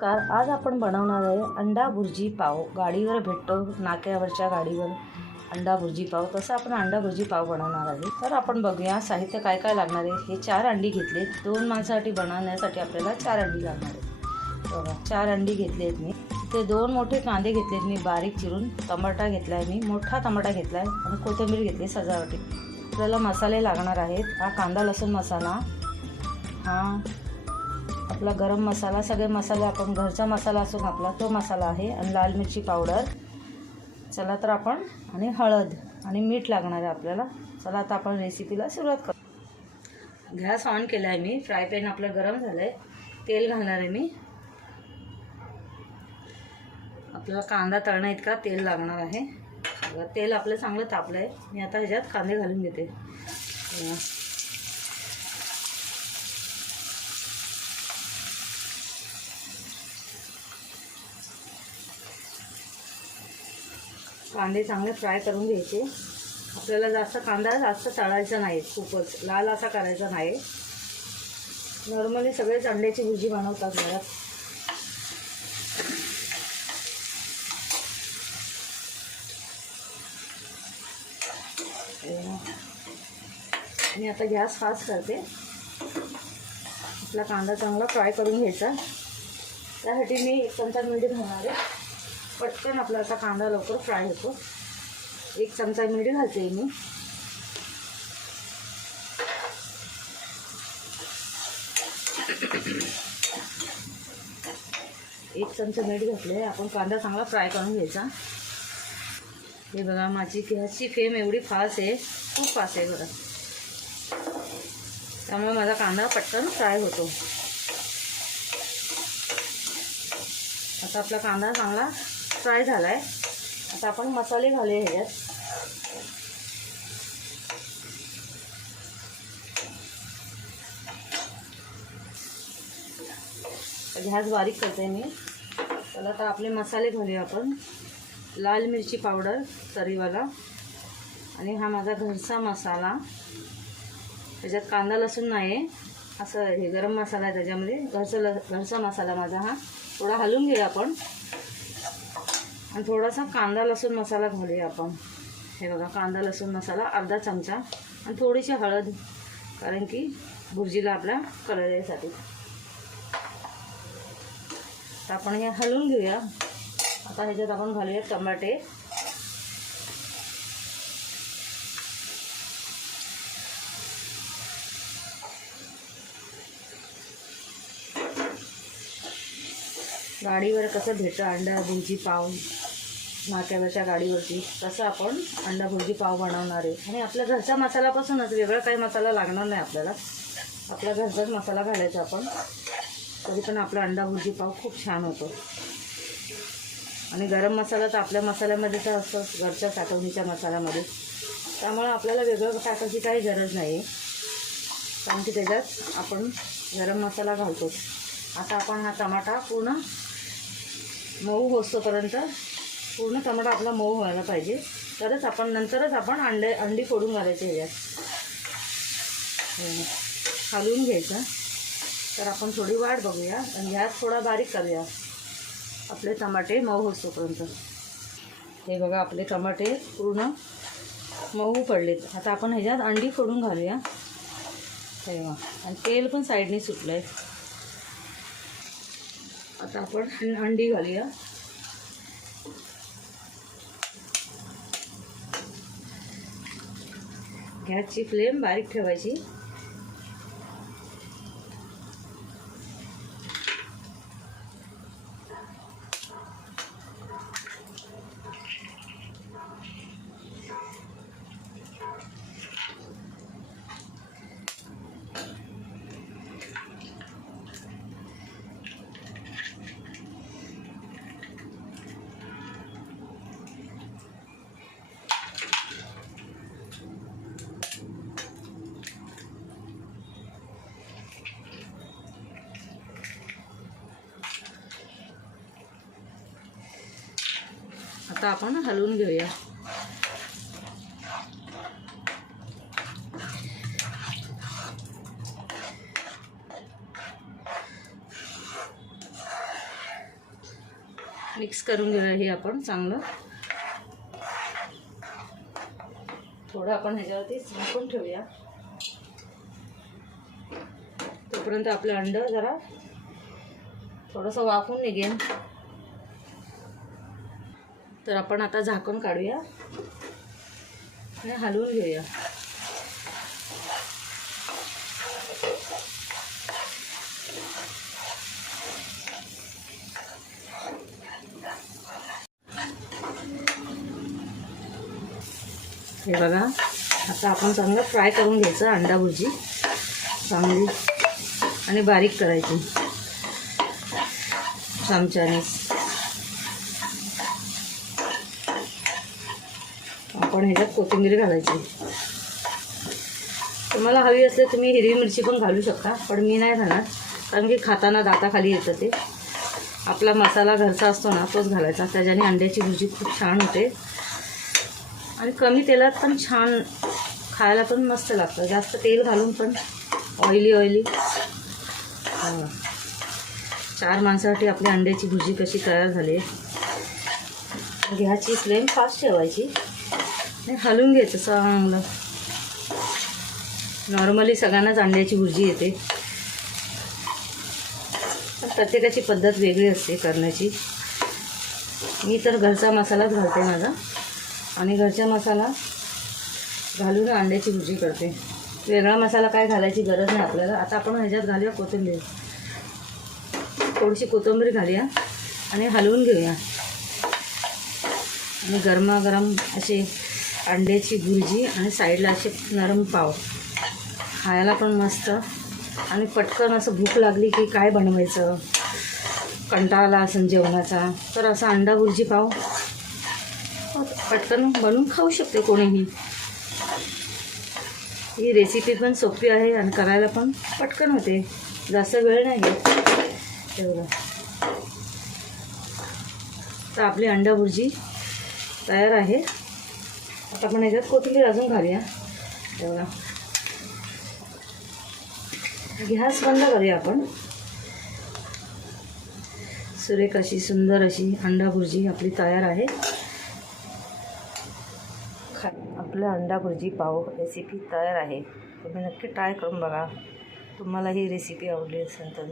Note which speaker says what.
Speaker 1: Car आज आपण बनवणार आहे अंडा भुर्जी पाव. गाडीवर भेटतो नाक्यावरच्या गाडीवर अंडा भुर्जी पाव. तसं आपण अंडा भुर्जी पाव बनवणार आहे. तर आपण बघूया साहित्य काय काय लागणार आहे. हे चार अंडी घेतले. दोन माणसासाठी बनवण्यासाठी आपल्याला चार अंडी लागणार आहे बघा चार अंडी घेतली आहेत मी. ते दोन मोठे कांदे घेतलेत मी. बारीक चिरून टमाटा घेतला आहे मी. मोठा टमाटा घेतला आहे आणि कोथिंबीर घेतली सजावटी आपल्याला मसाले लागणार आहेत. हा कांदा लसूण मसाला. हा आपला गरम मसाला सगळे मसाले आपण घरचा मसाला असून आपला तो मसाला आहे आणि लाल मिरची पावडर. चला तर आपण आणि हळद आणि मीठ लागणार आहे आपल्याला. चला आता आपण रेसिपीला सुरुवात करू. गॅस ऑन केला आहे मी फ्राय पॅन आपलं गरम झालं आहे तेल घालणार आहे मी. आपल्याला कांदा तळणं इतका तेल लागणार आहे. तेल आपलं चांगलं तापलं आहे मी आता ह्याच्यात कांदे घालून घेते. कांदे चांगले फ्राय करून घ्यायचे. आपल्याला जास्त कांदा जास्त तळायचा नाही खूपच. लाल असा करायचा नाही. नॉर्मली सगळेच अंड्याची भुजी बनवतात घरात. मी आता गॅस फास्ट करते. आपला कांदा चांगला फ्राय करून घ्यायचा. त्यासाठी मी एक चमचा मीठ घालणार आहे. पटकन आपला असा कांदा लवकर फ्राय होतो. एक चमचा मीठ घालते मी. एक चमचा मीठ घातले. आपण कांदा चांगला फ्राय करून घ्यायचा. हे बघा माझी गॅसची फ्लेम एवढी फास्ट आहे. खूप फास्ट आहे बघा. त्यामुळे माझा कांदा पटकन फ्राय होतो. आता आपला कांदा चांगला फ्राय झाला आहे आता आपण मसाले घालूया ह्याच्यात. गॅस बारीक करते मी. त्याला आता आपले मसाले घालूया आपण. लाल मिरची पावडर तरीवाला. आणि हा माझा घरचा मसाला. त्याच्यात कांदा लसूण नाही आहे असं हे गरम मसाला आहे त्याच्यामध्ये. घरचं ल घरचा मसाला माझा हा. थोडा हलवून घेऊया आपण. आणि थोडासा कांदा लसूण मसाला घालूया आपण. हे बघा कांदा लसूण मसाला अर्धा चमचा आणि थोडीशी हळद कारण की भुर्जीला आपल्या कलर यासाठी तर आपण हे हलवून घेऊया. आता ह्याच्यात आपण घालूया टमाटे. गाडीवर कसं भेटतं अंडा भुर्जी पाव? नाक्यावरच्या गाडीवरती तसं आपण अंडा भुर्जी पाव बनवणार आहे. आणि आपल्या घरच्या मसाल्यापासूनच वेगळा काही मसाला लागणार नाही आपल्याला. आपला घरचाच मसाला घालायचा आपण. तरी पण आपला अंडा भुर्जी पाव खूप छान होतो. आणि गरम मसाला तर आपल्या मसाल्यामध्ये तर असतो घरच्या साठवणीच्या मसाल्यामध्ये. त्यामुळं आपल्याला वेगळं टाकायची काही गरज नाही. आहे कारण की त्याच्यात आपण गरम मसाला घालतो. आता आपण हा टमाटा पूर्ण मऊ होतोपर्यंत पूर्ण टमाटा आपला मऊ व्हायला पाहिजे. तरच आपण नंतरच आपण अंडे अंडी फोडून घालायचे ह्याच्यात हलवून हो. घ्यायचं. तर आपण थोडी वाट बघूया. आणि ह्यात थोडा बारीक करूया. आपले टमाटे मऊ होतोपर्यंत. हे बघा आपले टमाटे पूर्ण मऊ पडलेत. आता आपण ह्याच्यात अंडी फोडून घालूया. तेव्हा आणि तेल पण साईडने सुटलं आहे आता आपण अंडी घालूया. गॅसची फ्लेम बारीक ठेवायची. आता आपण हलवून घेऊया. मिक्स करून घेऊया हे आपण चांगलं. थोडं आपण ह्याच्यावरती झाकून ठेवूया. तोपर्यंत आपलं अंड जरा थोडंसं वाफून निघेन. तर आपण आता झाकण काढूया आणि हलवून घेऊया. हे बघा आता आपण चांगलं फ्राय करून घ्यायचं अंडा भुर्जी. चांगली आणि बारीक करायची. चमच्याने. आपण ह्याच्यात कोथिंबीर घालायची. तुम्हाला हवी असले तुम्ही हिरवी मिरची पण घालू शकता पण मी नाही घालणार. कारण की खाताना दाताखाली येतं ते. आपला मसाला घरचा असतो ना तोच घालायचा. त्याच्याने अंड्याची भुजी खूप छान होते. आणि कमी तेलात पण छान खायला पण मस्त लागतं. जास्त तेल घालून पण ऑइली ऑइली चार माणसासाठी आपली अंड्याची भुजी कशी तयार झाली आहे. गॅसची फ्लेम फास्ट ठेवायची. हलवून घ्यायचं चांगलं. नॉर्मली सगळ्यांनाच अंड्याची भुर्जी येते. प्रत्येकाची पद्धत वेगळी असते करण्याची. मी तर घरचा मसालाच घालते माझा. आणि घरचा मसाला घालून अंड्याची भुर्जी करते. वेगळा मसाला काय घालायची गरज नाही आपल्याला. आता आपण ह्याच्यात घालूया कोथिंबीर. थोडीशी कोथिंबीर घालूया आणि हलवून घेऊया. आणि गरमागरम असे अंड्याची भुर्जी आणि साईडला असे नरम पाव. खायला पण मस्त. आणि पटकन असं भूक लागली की काय बनवायचं? कंटाळा असेल जेवणाचा. तर असा अंडा भुर्जी पाव. पटकन बनवून खाऊ शकते कोणीही. ही रेसिपी पण सोपी आहे आणि करायला पण पटकन होते. जास्त वेळ नाही तेवढं. तर आपली अंडा भुर्जी तयार आहे. आता आपण याच्यात कोथिंबीर अजून घालूया. एवढा गॅस बंद करूया आपण. सुरेख अशी सुंदर अशी अंडा भुर्जी आपली तयार आहे. खा आपलं अंडा भुर्जी पाव रेसिपी तयार आहे. तुम्ही नक्की ट्राय करून बघा. तुम्हाला ही रेसिपी आवडली असेल तर.